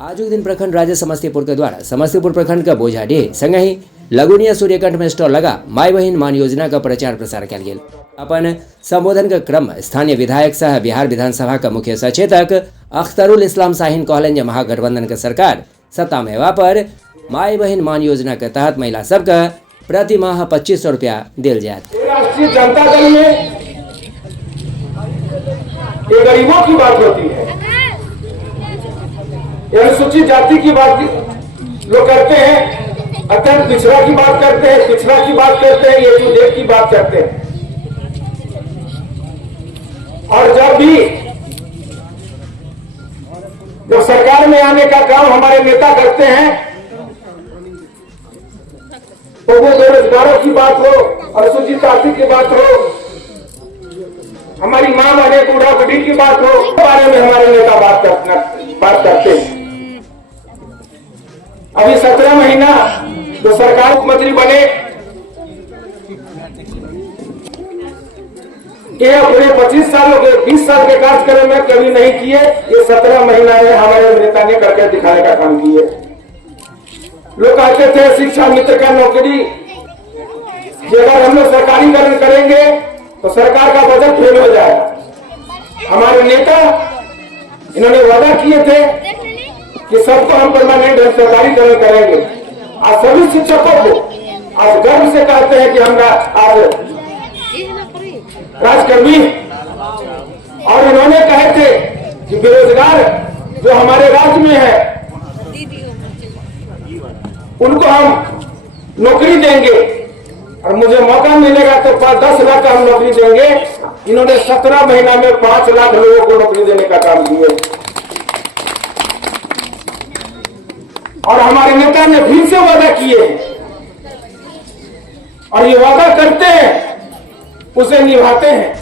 आज दिन प्रखंड राज्य समस्तीपुर के द्वारा समस्तीपुर प्रखंड का बोझाडीह संगही लगुनिया सूर्यकंठ में स्टॉल लगा माई बहन मान योजना का प्रचार प्रसार किया गया। अपन संबोधन का क्रम स्थानीय विधायक सह बिहार विधानसभा का मुख्य सचेतक अख्तरुल इस्लाम शाहीन कहलन महागठबंधन के सरकार सत्ता में आवा पर माई बहन मान योजना के तहत महिला सबका प्रति माह 2500 रुपया दिल जाए। राष्ट्रीय जनता दल में ये गरीबों की बात होती है, अनुसूचित जाति की बात लोग करते हैं, अत्यंत पिछड़ा की बात करते हैं, पिछड़ा की बात करते हैं, ये देश की बात करते हैं। और जब सरकार में आने का काम हमारे नेता करते हैं तो वो बेरोजगारों की बात हो, अनुसूचित जाति की बात हो, हमारी मां बहने बूढ़ा बुढ़ी की बात हो, उस बारे में हमारे नेता बात करते हैं। अभी 17 महीना जो सरकार मुख्यमंत्री बने ये अपने 25 सालों के 20 साल के कार्यक्रम में कभी नहीं किए, ये 17 महीना में हमारे नेता ने करके दिखाने का काम किए। लोग कहते थे शिक्षा मित्र का नौकरी, अगर हम लोग सरकारीकरण करेंगे तो सरकार का बजट फेल हो जाएगा। हमारे नेता इन्होंने वादा किए थे कि सबको हम परमानेंट सरकारीकरण करेंगे। आज सभी शिक्षकों को आज गर्व से कहते हैं कि हम आज राजकर्मी, और इन्होंने कहे थे कि बेरोजगार जो हमारे राज्य में है उनको हम नौकरी देंगे, और मुझे मौका मिलेगा तो 10 लाख का हम नौकरी देंगे। इन्होंने 17 महीना में 5 लाख लोगों को नौकरी देने का काम किए। और हमारे नेता ने फिर से वादा किए, और ये वादा करते हैं उसे निभाते हैं।